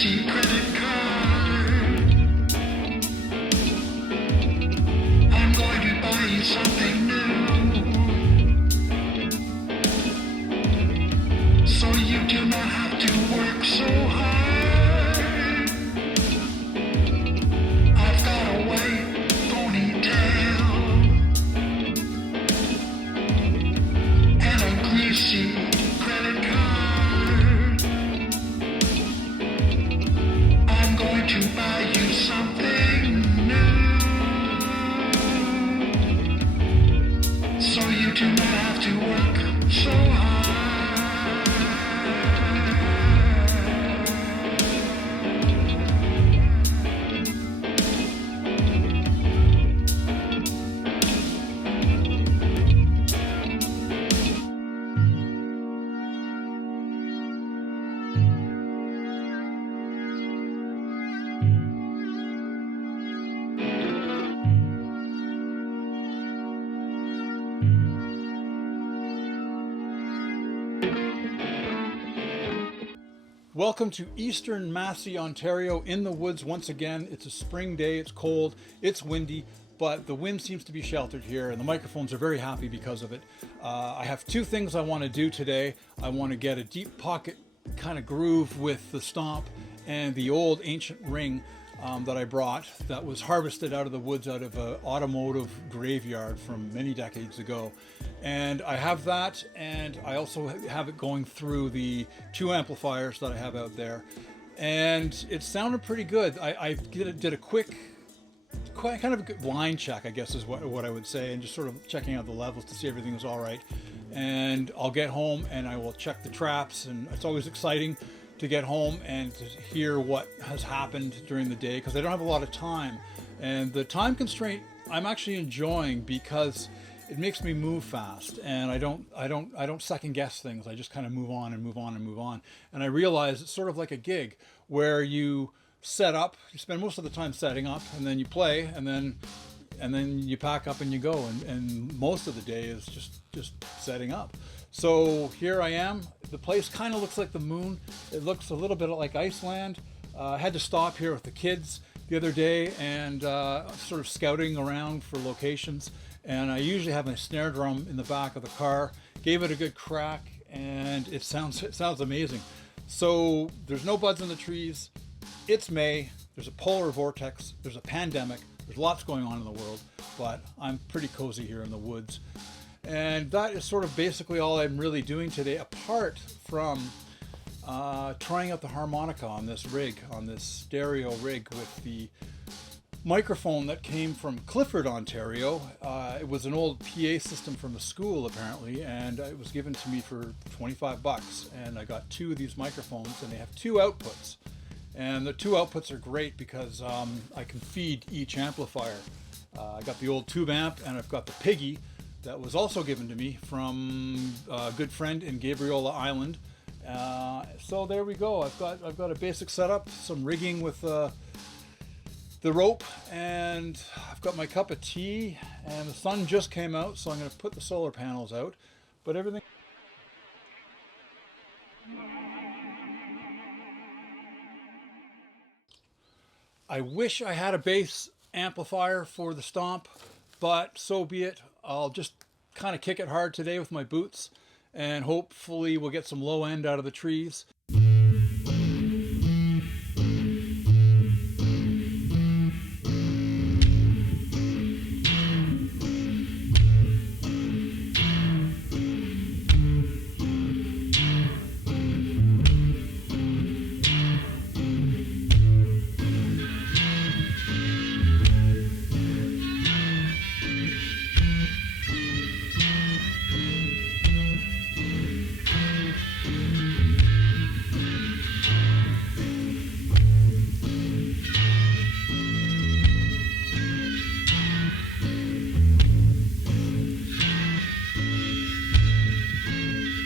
greasy credit card. I'm going to buy you something new, so you do not have to work so hard. I've got a white ponytail and a greasy credit card. I'm going to buy you something new, so you do not have to work so hard. Welcome to Eastern Massey, Ontario, in the woods once again. It's a spring day, it's cold, it's windy, but the wind seems to be sheltered here and the microphones are very happy because of it. I have two things I want to do today. I want to get a deep pocket kind of groove with the stomp and the old ancient ring that I brought that was harvested out of the woods out of an automotive graveyard from many decades ago. And I have that, and I also have it going through the two amplifiers that I have out there, and it sounded pretty good. I did a quick kind of a good line check, I guess is what I would say, and just sort of checking out the levels to see everything was all right. And I'll get home and I will check the traps, and it's always exciting to get home and to hear what has happened during the day, because I don't have a lot of time. And the time constraint I'm actually enjoying because it makes me move fast, and I don't second guess things. I just kind of move on and move on and move on. And I realize it's sort of like a gig where you set up, you spend most of the time setting up, and then you play, and then you pack up and you go. And most of the day is just setting up. So here I am. The place kind of looks like the moon. It looks a little bit like Iceland. I had to stop here with the kids the other day and sort of scouting around for locations. And I usually have my snare drum in the back of the car. Gave it a good crack, and it sounds amazing. So there's no buds in the trees. It's May. There's a polar vortex. There's a pandemic. There's lots going on in the world, but I'm pretty cozy here in the woods. And that is sort of basically all I'm really doing today, apart from trying out the harmonica on this rig, on this stereo rig with the microphone that came from Clifford, Ontario. It was an old PA system from a school apparently, and it was given to me for 25 bucks. And I got two of these microphones, and they have two outputs. And the two outputs are great because I can feed each amplifier. I got the old tube amp, and I've got the Piggy that was also given to me from a good friend in Gabriola Island. So there we go. I've got a basic setup, some rigging with the rope, and I've got my cup of tea, and the sun just came out, so I'm going to put the solar panels out. But everything. I wish I had a bass amplifier for the stomp, but so be it. I'll just kind of kick it hard today with my boots, and hopefully we'll get some low end out of the trees.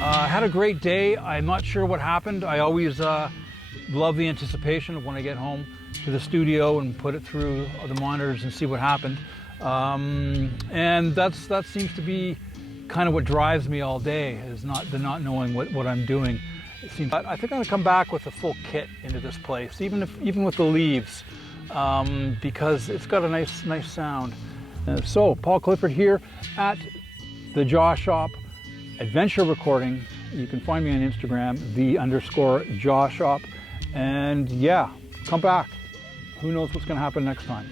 I had a great day. I'm not sure what happened. I always love the anticipation of when I get home to the studio and put it through the monitors and see what happened. And that seems to be kind of what drives me all day, is not knowing what I'm doing. It seems. But I think I'm gonna come back with a full kit into this place, even with the leaves, because it's got a nice sound. So Paul Clifford here at the Jaw Shop Adventure Recording. You can find me on Instagram, _Jaw Shop, and yeah, come back. Who knows what's gonna happen next time?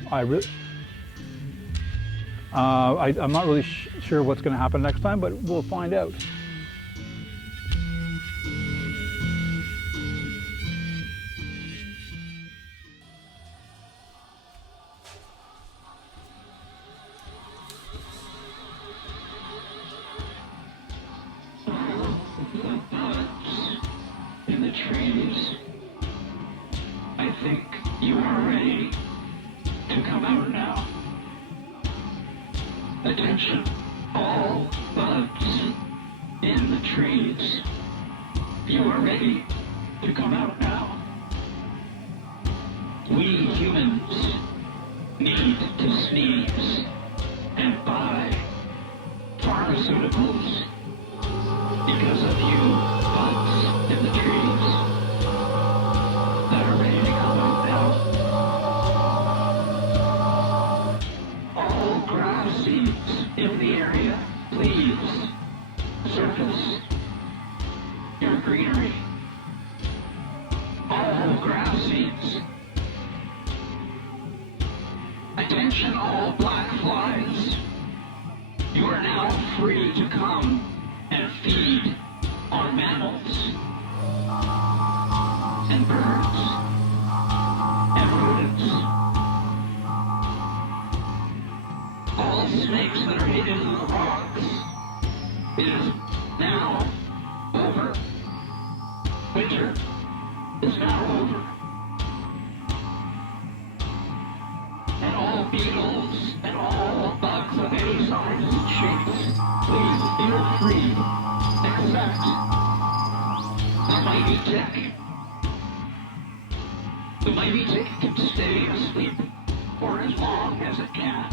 I'm not really sure what's gonna happen next time, but we'll find out. In the trees, I think you are ready to come out now. Attention, all bugs in the trees. You are ready to come out now. We humans need to sneeze and buy pharmaceuticals because of you bugs in the trees that are ready to come out now. All grass seeds in the area, please surface your greenery. All grass seeds. Attention all black flies. You are now free to come and feed on mammals and birds and rodents. All snakes that are hidden in the rocks. It is now over. Winter is now over. And all beetles and all bugs of any size and shapes, please feel free. Except the mighty tick. The mighty tick can stay asleep for as long as it can.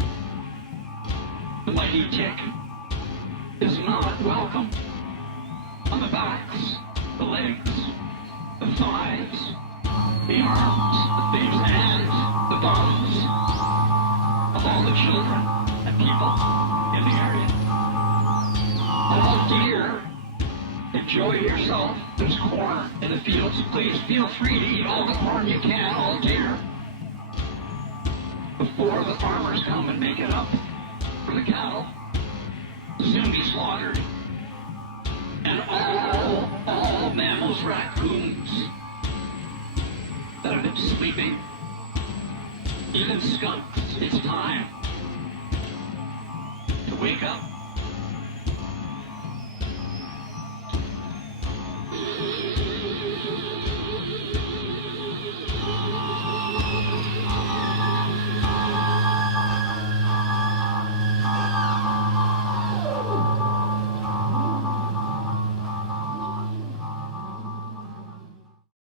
The mighty tick is not welcome on the backs, the legs, the thighs, the arms, the face, hands, the thumbs of all the children and people in the area. All deer, enjoy yourself. There's corn in the fields. Please feel free to eat all the corn you can, all deer, before the farmers come and make it up for the cattle to soon be slaughtered. And all mammals, raccoons that have been sleeping, even skunks, it's time to wake up